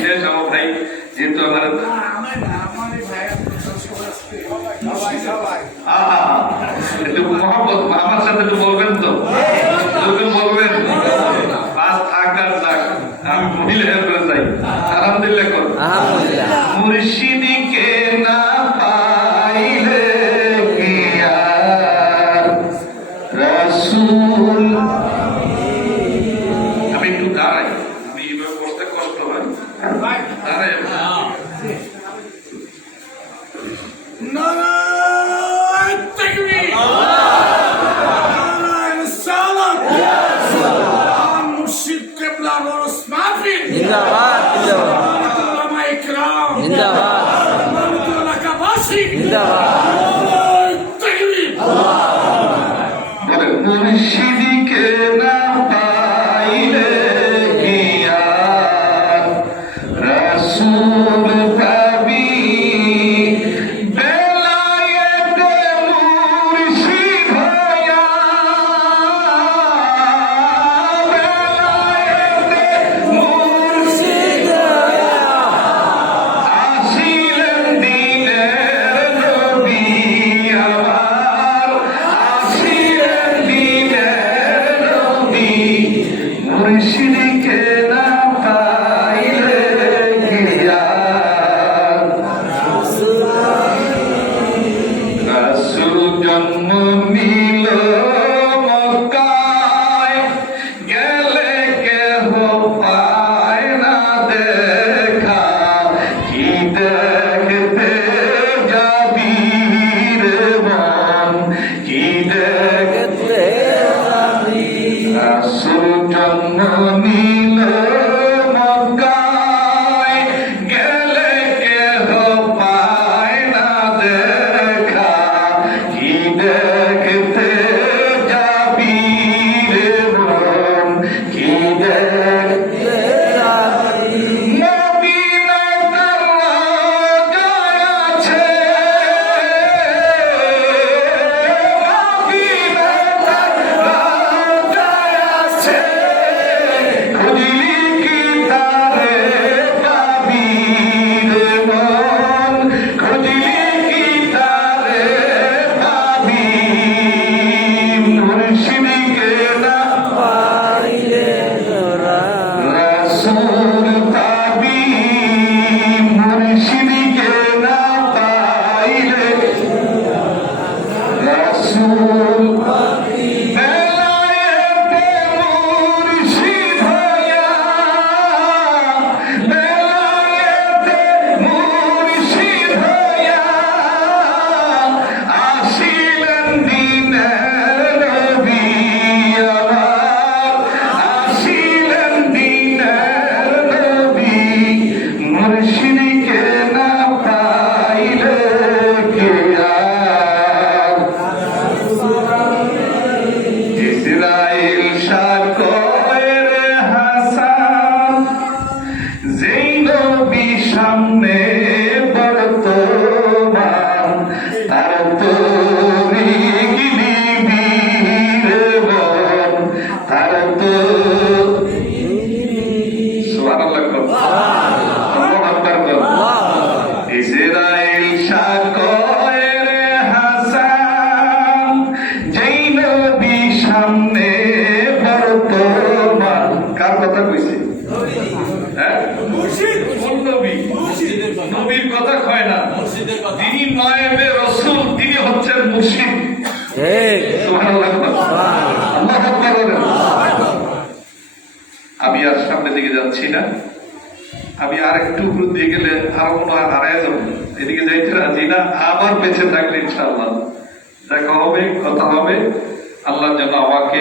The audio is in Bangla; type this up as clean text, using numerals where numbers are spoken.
শেষ আমার ভাই যেহেতু আমার একটু মহব্বত আমার সাথে একটু বলবেন তো বলবেন আজ থাক আর থাক আমি মহিলা করে যাই আলহামদুলিল্লাহ কর মুর্শিদিকে না পাইলে কি আর রাসূল আমি একটু দাঁড়াই আমি এইভাবে বসতে কষ্ট হয় দাঁড়াই মুর্শিদিকে না পাইলে কি আর রাসূল পাবি বেলায়েতে মুর্শিদ হইয়া বেলায়েতে মুর্শিদ হইয়া আসিলেন দিনের নবী আমার আসিলেন দিনের নবী মুর্শিদিকে না পাইলে কি আর রাসূল জন্ম নিল মক্কায় গেলে কেহ পায় না দেখা কি দেখতে যাবি রে মন কি দেখতে যাবি রাসূল জন্ম নিল মক্কায় গেলে কেহ পায় না দেখা কি দেখতে যাবি রে মন কি দেখতে যাবি মদিনায় তার রাজায় আছে মদিনায় তার রাজায় আছে খুঁজলি কি তারে পাবি রে মন খুঁজলি কি তারে পাবি মুর্শিদিকে না পাইলে রাসূল পাবি মুর্শিদিকে না পাইলে রাসূল পাবি বেলায়েতে মুর্শিদ হইয়া বেলায়েতে মুর্শিদ হইয়া আসিলেন দিনের নবী আমার আসিলেন দিনের নবী মুর্শিদিকে না পাইলে কি আর ইসরাইল শাকর হাসান যেই নবী সামনে বর্তমান তার তরিক দিবি রে মন তার তো সুবহানাল্লাহ কর আল্লাহু আকবার কর ইসরাইল শাকর হাসান যেই নবী সামনে বর্তমান কার কথা কইছে হ্যাঁ কোন নবী নবীর কথা কয় না যিনি নায়েবে রাসূল তিনি হচ্ছেন মুর্শিদ সুবহানাল্লাহ আল্লাহু আকবার বলেন। আমি আর সামনের দিকে যাচ্ছি না আমি আর একটু উপর দিয়ে গেলে আরো মনে হয় হারায় যাবো এদিকে যাইতে রাজি না আবার বেঁচে থাকলে ইনশাআল্লাহ দেখা হবে কথা হবে আল্লাহ যেন আমাকে